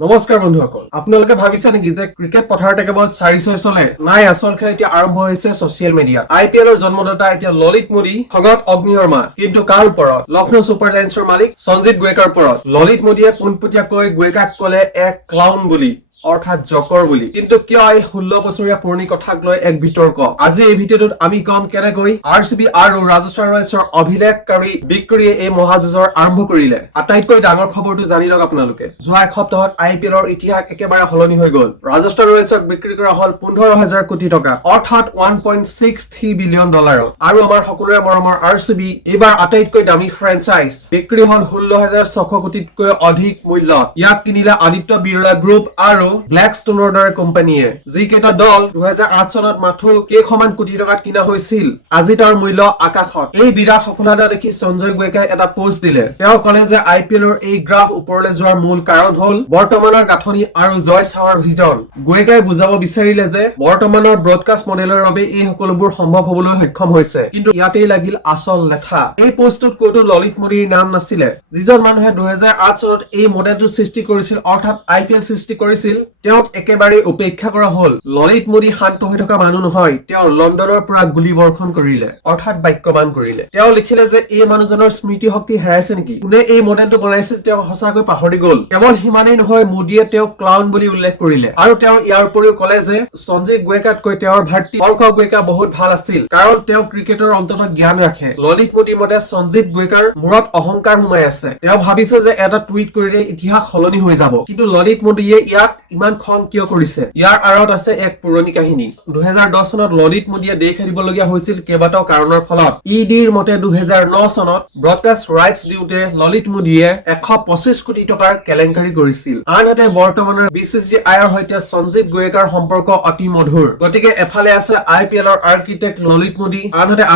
নমস্কাৰ বন্ধুসকল আপোনালোকে ভাবিছে নেকি যে ক্ৰিকেট পথাৰতে কেৱল 4-6 চলে নাই আসল খেল এতিয়া আৰম্ভ হৈছে সোশ্যাল মিডিয়াত আইপিএলৰ জন্মদাতা এতিয়া ললিত মোদী খগত অগ্নিশৰ্মা কিন্তু কাৰ ওপৰত লক্ষ্ণৌ ছুপাৰ জায়ান্টছৰ মালিক সঞ্জিত গোৱেকাৰ ওপৰত ললিত মোদীয়ে পোনপটীয়াকৈ গোৱেকাক ক'লে এক ক্লাউন বুলি অৰ্থাৎ জকৰ বুলি কিন্তু কিয় এই 16 বছৰীয়া পুৰণি কথাক লৈ এক বিতৰ্ক আজি এই ভিডিঅ'টোত আমি কম কেনেকৈ আৰচিবি আৰু ৰাজস্থান ৰয়েলছৰ অভিলেখকাৰী বিক্ৰীয়ে এই মহাযুঁজৰ আৰম্ভ কৰিলে আটাইতকৈ ডাঙৰ খবৰটো জানি লওক আপোনালোকে যোৱা এক সপ্তাহত আইপিএলৰ ইতিহাস একেবাৰে সলনি হৈ গ'ল ৰাজস্থান ৰয়েলছক বিক্ৰী কৰা হ'ল 15,000 কোটি টকা অৰ্থাৎ 1.63 বিলিয়ন ডলাৰত আৰু আমাৰ সকলোৰে মৰমৰ আৰচিবি এইবাৰ আটাইতকৈ দামী ফ্ৰেঞ্চাইজ বিক্ৰী হ'ল 16,600 কোটিতকৈ অধিক মূল্যত ইয়াক কিনিলে আদিত্য বিৰলা গ্ৰুপ আৰু ব্লেকষ্টোনৰ দৰে কোম্পানীয়ে যিকেইটা দল 2008 চনত মাথো কেইখনমান কোটি টকাত কিনা হৈছিল আজি তাৰ মূল্য আকাশত এই বিৰাট সফলতা দেখি সঞ্জয় গোৱেকাই এটা পোষ্ট দিলে তেওঁ ক'লে যে আইপিএলৰ এই গ্ৰাফ ওপৰলৈ যোৱাৰ মূল কাৰণ হ'ল বৰ্তমানৰ গাঁথনি আৰু জয় চাৱাৰ ভিজন গোৱেকাই বুজাব বিচাৰিলে যে বৰ্তমানৰ ব্ৰডকাষ্ট মডেলৰ বাবে এই সকলোবোৰ সম্ভৱ হ'বলৈ সক্ষম হৈছে কিন্তু ইয়াতেই লাগিল আচল লেঠা এই পোষ্টত কোনো ললিত মোদীৰ নাম নাছিলে যিজন মানুহে 2008 চনত এই মডেলটো সৃষ্টি কৰিছিল অৰ্থাৎ আইপিএল সৃষ্টি কৰিছিল তেওঁক একেবাৰে উপেক্ষা কৰা হ'ল ললিত মোদী শান্ত হৈ থকা মানুহ নহয় তেওঁ লণ্ডনৰ পৰা গুলি বৰ্ষণ কৰিলে অৰ্থাৎ বাক্যবান কৰিলে তেওঁ লিখিলে যে এই মানুহজনৰ স্মৃতি শক্তি হেৰাইছে নেকি কোনে এই মডেলটো বনাইছিল তেওঁ সঁচাকৈ পাহৰি গ'ল কেৱল সিমানেই নহয় মোদীয়ে তেওঁক ক্লাউন বুলি উল্লেখ কৰিলে আৰু তেওঁ ইয়াৰ উপৰিও ক'লে যে সঞ্জিত গোৱেকাতকৈ তেওঁৰ ভাতৃ অৰ্ক গোৱেকা বহুত ভাল আছিল কাৰণ তেওঁ ক্ৰিকেটৰ অন্তত জ্ঞান ৰাখে ললিত মোদীৰ মতে সঞ্জিত গোৱেকাৰ মূৰত অহংকাৰ সোমাই আছে তেওঁ ভাবিছে যে এটা টুইট কৰিলে ইতিহাস সলনি হৈ যাব কিন্তু ললিত মোদীয়ে ইয়াক ইমান খং কিয় কৰিছে ইয়াৰ আঁৰত আছে এক পুৰণি কাহিনী 2010 চনত ললিত মোদীয়ে দেশ এৰিবলগীয়া হৈছিল কেইবাটাও কাৰণৰ ফলত ইডিৰ মতে 2009 চনত ব্ৰডকাষ্ট ৰাইটছ দিওঁতে ললিত মোদীয়ে 125 কোটি টকাৰ কেলেংকাৰী কৰিছিল আনহাতে বৰ্তমানৰ বিচিচিআইৰ সৈতে সঞ্জিত গোৱেকাৰ সম্পৰ্ক অতি মধুৰ গতিকে এফালে আছে আইপিএলৰ আৰ্কিটেক্ট ললিত মোদী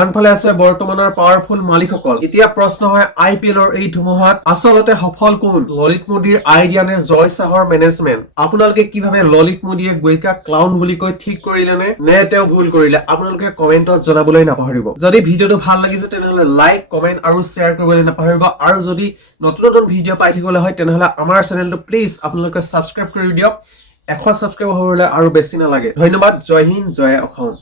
আনফালে আছে বৰ্তমানৰ পাৱাৰফুল মালিকসকল এতিয়া প্ৰশ্ন হয় আইপিএলৰ এই ধুমুহাত আচলতে সফল কোন ললিত মোদীৰ আইডিয়া নে জয় চাহৰ মেনেজমেন্ট আপোনালোকে কিভাবে ললিত মোদীয়ে গোৱেকাক ক্লাউন বুলি কৈ ঠিক কৰিলে নে তেওঁ ভুল কৰিলে আপোনালোকে কমেন্টত জনাবলৈ নাপাহৰিব যদি ভিডিঅটো ভাল লাগিছে তেনেহলে লাইক কমেন্ট আৰু শেয়াৰ কৰিবলৈ নাপাহৰিব আৰু যদি নতুন ভিডিঅ' পাই থাকিবলৈ হয় তেনেহলে আমাৰ চেনেলটো প্লিজ আপোনালোকে সাবস্ক্ৰাইব কৰি দিয়ক 100 সাবস্ক্ৰাইব হ'বলৈ আৰু বেছি নালাগে ধন্যবাদ জয় হিন্দ জয় অসম